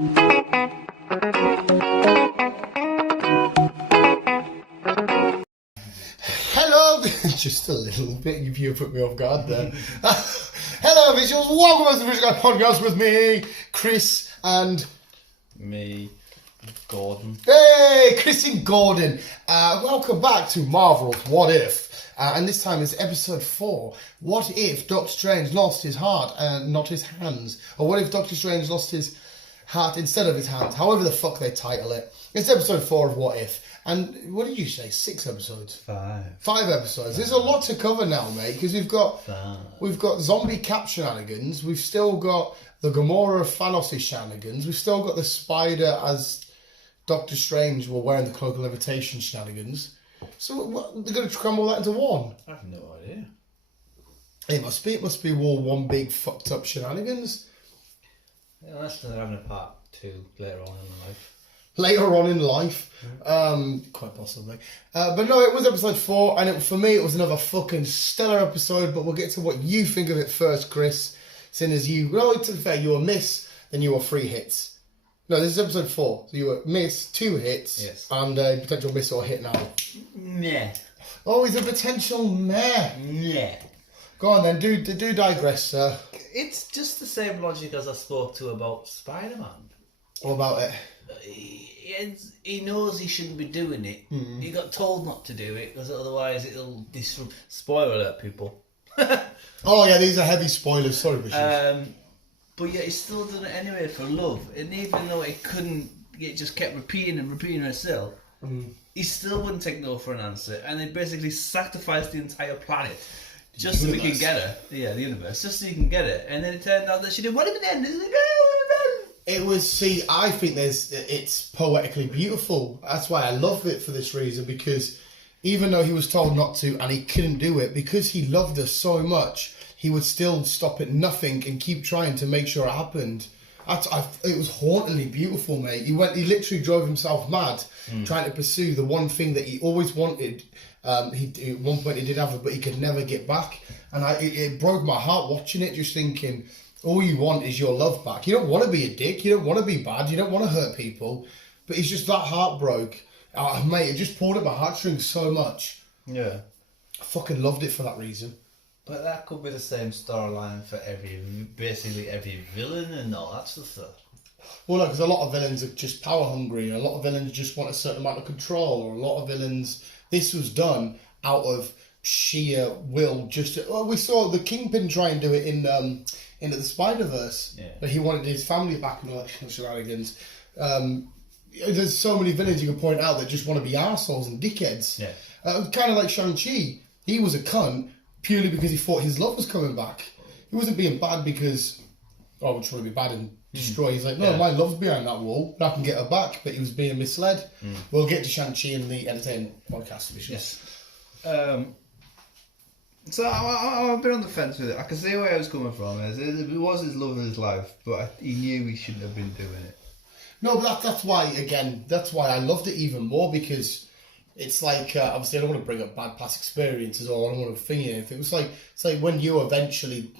Hello, just a little bit. You put me off guard there. Hello, visuals. Welcome to the Visual Guy Podcast with me, Chris, and me, Gordon. Hey, Chris and Gordon. Welcome back to Marvel's What If. And this time it's episode 4. What if Doctor Strange lost his heart and not his hands? Or what if Doctor Strange lost his heart instead of his hands? However the fuck they title it. It's episode 4 of What If. And what did you say? 6 episodes? 5. 5 episodes. There's a lot to cover now, mate, because we've got zombie cap shenanigans. We've still got the Gamora Thanos shenanigans. We've still got the Spider as Doctor Strange were wearing the cloak of levitation shenanigans. So what, they're going to cram all that into one? I have no idea. It must be all one big fucked up shenanigans. Yeah, unless they're having a part 2 later on in life. Later on in life, quite possibly. But no, it was episode 4, and for me it was another fucking stellar episode. But we'll get to what you think of it first, Chris. Seeing as to be fair, you were miss, then you were 3 hits. No, this is episode 4. So you were miss, 2 hits, yes, and a potential miss or hit now. Meh. Oh, he's a potential meh. Meh. Go on then, do digress, sir. It's just the same logic as I spoke to about Spider-Man. What about it? He knows he shouldn't be doing it. Mm. He got told not to do it because otherwise it'll disrupt. Spoiler alert, people. Oh yeah, these are heavy spoilers. Sorry, Bishop. But yeah, he still done it anyway for love. And even though it just kept repeating itself, he still wouldn't take no for an answer. And they basically sacrificed the entire planet just so we can get her. Yeah, the universe, just so you can get it. And then it turned out that she didn't want him in the end. It was, see, I think it's poetically beautiful. That's why I love it for this reason, because even though he was told not to and he couldn't do it, because he loved her so much, he would still stop at nothing and keep trying to make sure it happened. It was hauntingly beautiful, mate. He literally drove himself mad trying to pursue the one thing that he always wanted. At one point he did have it, but he could never get back. And it broke my heart watching it, just thinking, all you want is your love back. You don't want to be a dick. You don't want to be bad. You don't want to hurt people. But he's just that heartbroken. Oh, mate, it just pulled at my heartstrings so much. Yeah. I fucking loved it for that reason. But that could be the same storyline for basically every villain and all that sort of stuff. Well, no, because a lot of villains are just power hungry, and a lot of villains just want a certain amount of control, or a lot of villains. This was done out of sheer will. We saw the Kingpin try and do it into the Spider-Verse, but he wanted his family back and all that shenanigans. There's so many villains you can point out that just want to be arseholes and dickheads. Yeah. Kind of like Shang-Chi. He was a cunt purely because he thought his love was coming back. He wasn't being bad because, I just want to be bad and destroy. He's like, no, my love's behind that wall, and I can get her back, but he was being misled. We'll get to Shang-Chi in the entertainment podcast. Yes. So I'm a bit on the fence with it. I can see where I was coming from. It was his love of his life, but he knew he shouldn't have been doing it. No, but that's why I loved it even more, because it's like, obviously I don't want to bring up bad past experiences, or I don't want to think anything. It's like when you eventually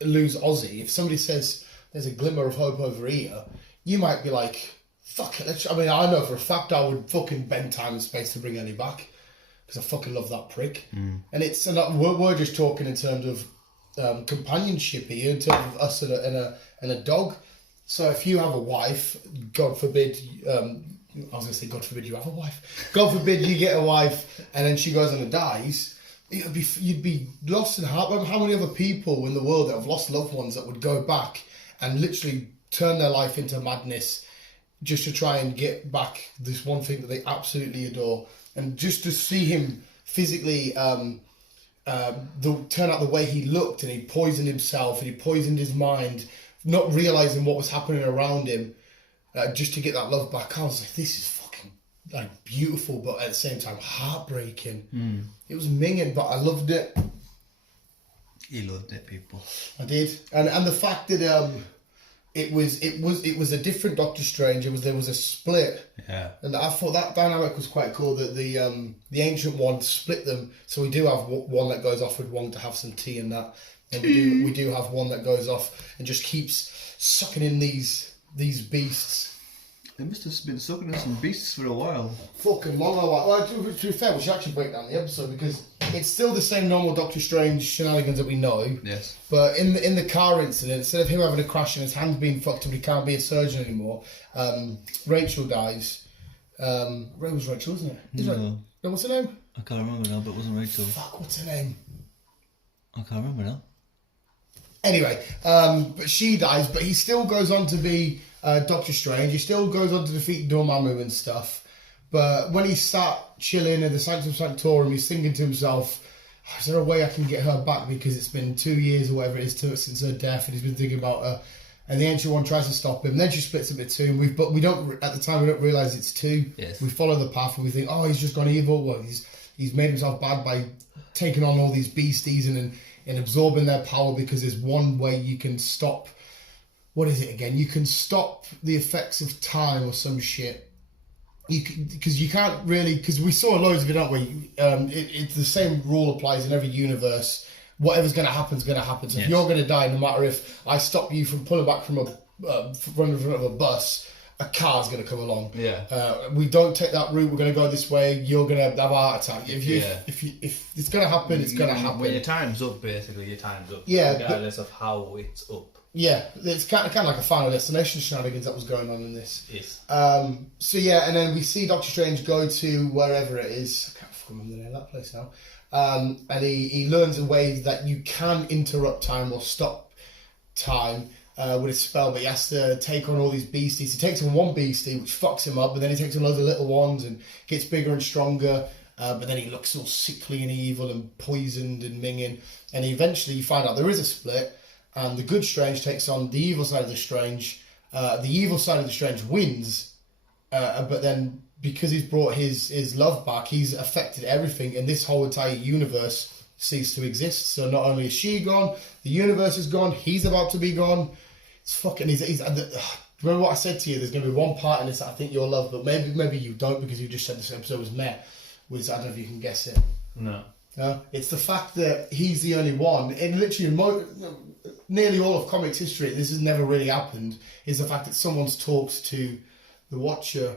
lose Ozzy, if somebody says there's a glimmer of hope over here, you might be like, fuck it. I know for a fact I would fucking bend time and space to bring Ellie back. Because I fucking love that prick. And we're just talking in terms of companionship here, in terms of us and a dog. So if you have a wife, God forbid, I was going to say God forbid you have a wife. God forbid you get a wife and then she goes and dies, you'd be lost in heart. How many other people in the world that have lost loved ones that would go back and literally turn their life into madness just to try and get back this one thing that they absolutely adore? And just to see him physically turn out the way he looked, and he poisoned himself and he poisoned his mind, not realising what was happening around him, just to get that love back. I was like, this is fucking beautiful, but at the same time heartbreaking. It was minging, but I loved it. You loved it, people. I did, and the fact that it was a different Doctor Strange. There was a split. Yeah. And I thought that dynamic was quite cool, that the Ancient One split them. So we do have one that goes off with one to have some tea and that, and we do have one that goes off and just keeps sucking in these these beasts. They must have been sucking in some beasts for a while. Fucking long while. Well, to be fair, we should actually break down the episode because it's still the same normal Doctor Strange shenanigans that we know. Yes. But in the car incident, instead of him having a crash and his hand's being fucked up, he can't be a surgeon anymore. Rachel dies. Ray was Rachel, wasn't it? No. No, what's her name? I can't remember now, but it wasn't Rachel. Fuck, what's her name? I can't remember now. Anyway, but she dies, but he still goes on to be Doctor Strange. He still goes on to defeat Dormammu and stuff. But when he sat chilling in the Sanctum Sanctorum, he's thinking to himself, is there a way I can get her back? Because it's been 2 years or whatever it is since her death, and he's been thinking about her. And the Ancient One tries to stop him. Then she splits him into two. But we don't, at the time, we don't realise it's two. Yes. We follow the path and we think, oh, he's just gone evil. Well, he's made himself bad by taking on all these beasties and absorbing their power, because there's one way you can stop. What is it again? You can stop the effects of time or some shit. Because you can't really. Because we saw loads of it, don't we? It's the same rule applies in every universe. Whatever's going to happen is going to happen. So if you're going to die, no matter if I stop you from pulling back from running in front of a bus, a car's going to come along. Yeah. We don't take that route. We're going to go this way. You're going to have a heart attack. If it's going to happen, it's going to happen. When your time's up, basically, your time's up. Yeah, regardless of how it's up. Yeah, it's kind of like a Final Destination shenanigans that was going on in this. Yes. So yeah, and then we see Doctor Strange go to wherever it is. I can't remember the name of that place now. And he learns a way that you can interrupt time or stop time with a spell, but he has to take on all these beasties. He takes on one beastie, which fucks him up, but then he takes on loads of little ones and gets bigger and stronger. But then he looks all sickly and evil and poisoned and minging. And eventually you find out there is a split, and the good Strange takes on the evil side of the Strange. The evil side of the Strange wins, but then because he's brought his love back, he's affected everything, and this whole entire universe ceased to exist. So not only is she gone, the universe is gone, he's about to be gone. It's fucking... remember what I said to you? There's going to be one part in this that I think you'll love, but maybe you don't, because you just said this episode was meh. I don't know if you can guess it. No. It's the fact that he's the only one, in literally nearly all of comics history, this has never really happened, is the fact that someone's talked to the Watcher.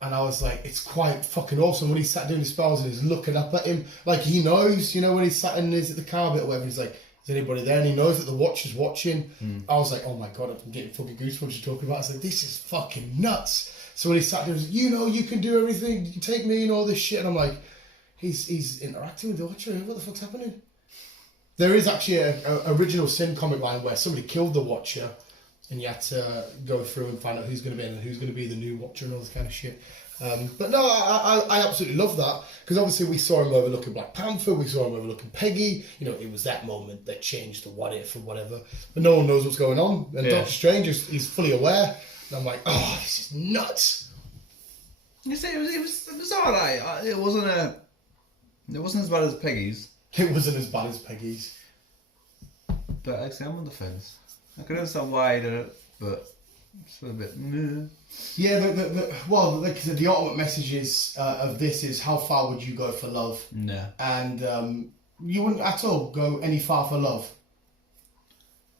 And I was like, it's quite fucking awesome when he sat doing his spells and he's looking up at him. Like, he knows, when he's sat in his, at the car bit or whatever, he's like, is anybody there? And he knows that the Watcher's watching. I was like, oh my God, I'm getting fucking goosebumps you're talking about. I was like, this is fucking nuts. So when he sat there, he was like, you can do everything. You can take me and all this shit. And I'm like, he's interacting with the Watcher. What the fuck's happening? There is actually a original Sin comic line where somebody killed the Watcher, and you had to go through and find out who's going to be in and who's going to be the new Watcher and all this kind of shit. But no, I absolutely love that, because obviously we saw him overlooking Black Panther, we saw him overlooking Peggy. It was that moment that changed the what if or whatever. But no one knows what's going on, and Doctor Strange he's fully aware. And I'm like, oh, this is nuts. You see, it was all right. It wasn't as bad as Peggy's. It wasn't as bad as Peggy's. But actually, I'm on the fence. I can understand why I did it, but it's a bit. Meh. Yeah, the ultimate message is of this is, how far would you go for love? No. And you wouldn't at all go any far for love.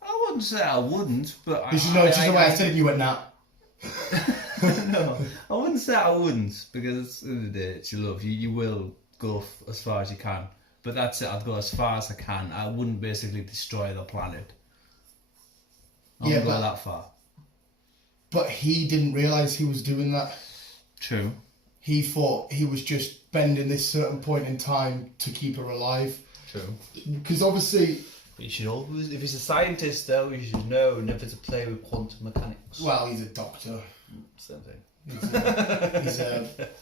I wouldn't say I wouldn't, but This is the way I said it. You went nah. No, I wouldn't say I wouldn't, because at the end of the day, it's your love. You will go as far as you can. But that's it, I'd go as far as I can. I wouldn't basically destroy the planet. I wouldn't go that far. But he didn't realise he was doing that. True. He thought he was just bending this certain point in time to keep her alive. True. Because obviously... But you should always, if he's a scientist though, you should know never to play with quantum mechanics. Well, he's a doctor. Same thing.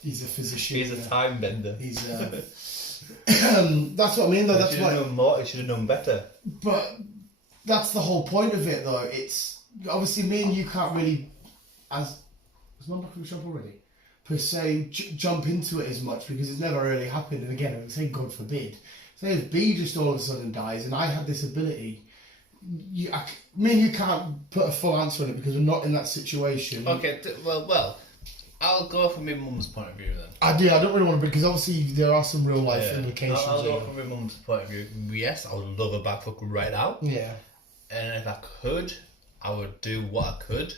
He's a physician. He's a time bender. That's what I mean, though. That's why he should have known better. But that's the whole point of it, though. It's obviously me and you can't really, has Mum back from the shop already? Per se, jump into it as much, because it's never really happened. And again, I would say God forbid. Say if B just all of a sudden dies, and I had this ability. Me and you can't put a full answer on it because we're not in that situation. Okay, well, I'll go from my mum's point of view then. I don't really want to, because obviously there are some real life implications. I'll go from my mum's point of view. Yes, I would love a back fuck right now. Yeah. And if I could, I would do what I could.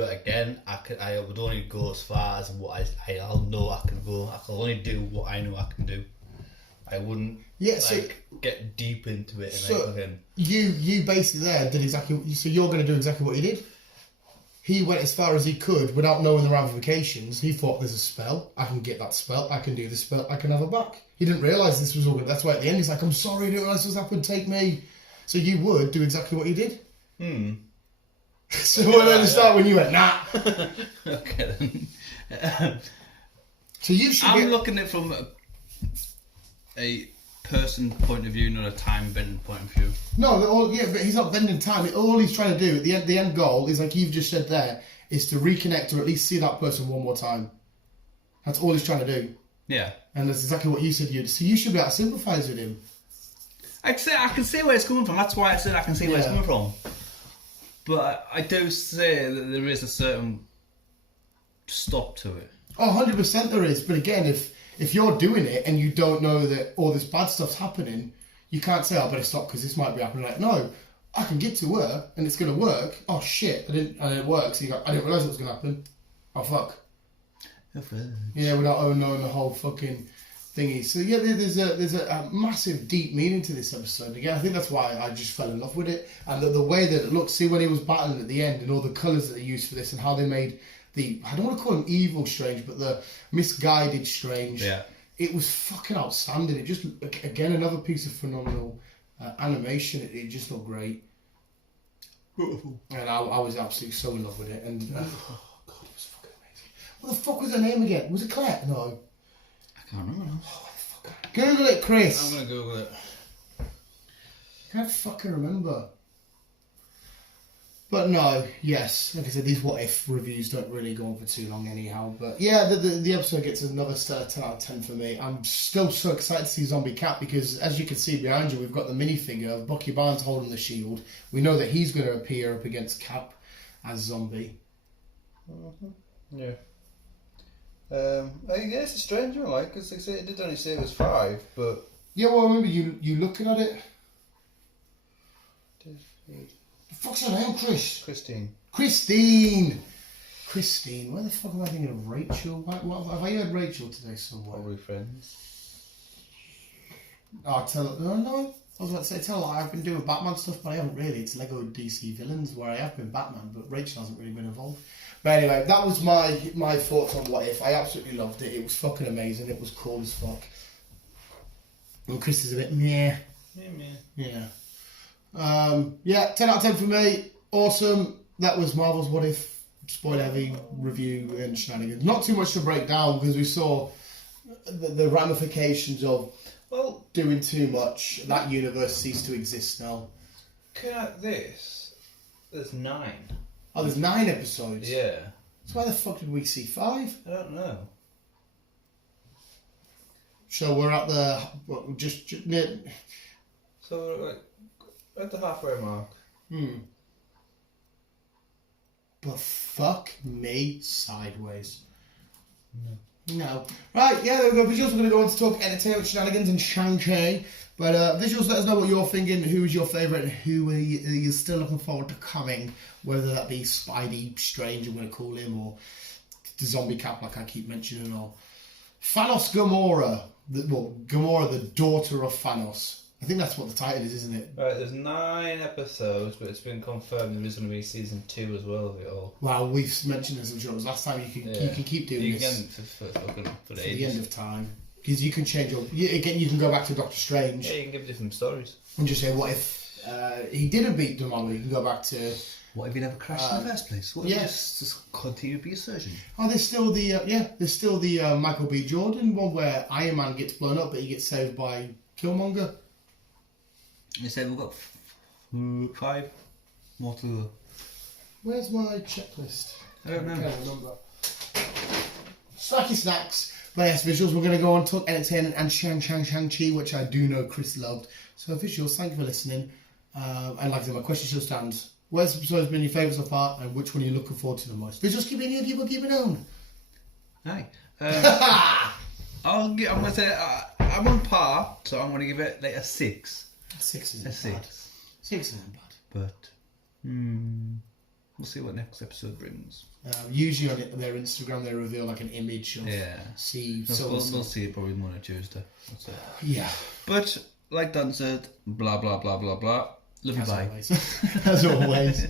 But again, I would only go as far as what I'll know I can go. I can only do what I know I can do. I wouldn't get deep into it. And you basically there did exactly. So you're going to do exactly what he did. He went as far as he could without knowing the ramifications. He thought, there's a spell. I can get that spell. I can do the spell. I can have her back. He didn't realise this was all good. That's why at the end he's like, I'm sorry, I didn't realise this happened. Take me. So you would do exactly what he did? So at the start when you went, nah. Okay then. So you should I'm looking at it from a person point of view, not a time bending point of view. No, but he's not bending time. All he's trying to do at the end goal is like you've just said there, is to reconnect or at least see that person one more time. That's all he's trying to do. Yeah. And that's exactly what you said you'd. So you should be able to sympathise with him. I can see where it's coming from. That's why I said I can see where it's coming from. But I do say that there is a certain stop to it. Oh, 100% there is. But again, if you're doing it and you don't know that all this bad stuff's happening, you can't say, I better stop because this might be happening. Like, no, I can get to her and it's going to work. Oh, shit, and it works. So I didn't realise it was going to happen. Oh, fuck. Yeah, without knowing the whole fucking thingy. So yeah, there's a massive deep meaning to this episode. Again, I think that's why I just fell in love with it. And the way that it looks, see when he was battling at the end and all the colours that they used for this and how they made I don't want to call him evil Strange, but the misguided Strange. Yeah. It was fucking outstanding. It just, again, another piece of phenomenal animation. It just looked great. And I was absolutely so in love with it. And, oh, God, it was fucking amazing. What the fuck was her name again? Was it Claire? No. I can't remember now. Oh, what the fuck? Google it, Chris. I'm going to Google it. Can't fucking remember. But no, yes, like I said, these what if reviews don't really go on for too long anyhow. But yeah, the episode gets another 10 out of 10 for me. I'm still so excited to see Zombie Cat because as you can see behind you, we've got the minifigure of Bucky Barnes holding the shield. We know that he's going to appear up against Cap as Zombie. Yeah. I guess it's strange one, like, because it did only say it was 5, but... Yeah, well, I remember you looking at it. The fuck's her name, Chris? Christine. Christine. Where the fuck am I thinking of Rachel? What have I heard Rachel today somewhere? Probably Friends. Oh, no. I was about to say, I've been doing Batman stuff, but I haven't really. It's Lego DC Villains where I have been Batman, but Rachel hasn't really been involved. But anyway, that was my thoughts on What If. I absolutely loved it. It was fucking amazing. It was cool as fuck. And Chris is a bit meh. Yeah. Yeah, 10 out of 10 for me. Awesome. That was Marvel's What If spoiler heavy review and shenanigans. Not too much to break down because we saw the ramifications of doing too much. That universe ceased to exist now. There's 9. Oh, there's 9 episodes? Yeah. So why the fuck did we see 5? I don't know. So we're at the... just near... So we're at the halfway mark. But fuck me sideways. No. Right, yeah, there we go. Visuals, we're going to go on to talk entertainment shenanigans and Shang-Chi. But visuals, let us know what you're thinking. Who is your favourite and who are you still looking forward to coming? Whether that be Spidey, Strange, I'm going to call him, or the Zombie Cap, like I keep mentioning, or Thanos Gamora. Gamora, the daughter of Thanos. I think that's what the title is, isn't it? Right, there's 9 episodes, but it's been confirmed there is going to be season 2 as well of it all. Well, we've mentioned this, I'm sure it was last time. You can keep doing this for the end of time. Because you can change up. Again, you can go back to Doctor Strange. Yeah, you can give different stories. And just say, what if he didn't beat Dormammu? You can go back to... What if he never crashed in the first place? What if he just continue to be a surgeon? Oh, there's still the Michael B. Jordan one where Iron Man gets blown up, but he gets saved by Killmonger. They said we've got 5 more to go. Where's my checklist? I don't know. I can't remember. Snacky snacks. But yes, visuals, we're going to go on to talk entertainment and Shang-Chi, which I do know Chris loved. So visuals, thank you for listening. And like I said, my question still stands. Where's episode has been your favourite so far, and which one are you looking forward to the most? Visuals, keep it on. Aye. I'm going to say, I'm on par, so I'm going to give it like a 6. 6 isn't A bad. 6. 6 isn't bad. But, We'll see what next episode brings. Usually on their Instagram they reveal like an image of see. We'll see it probably Monday, Tuesday. That's it. Yeah. But like Dan said, blah blah blah blah blah. Love you, bye. As always.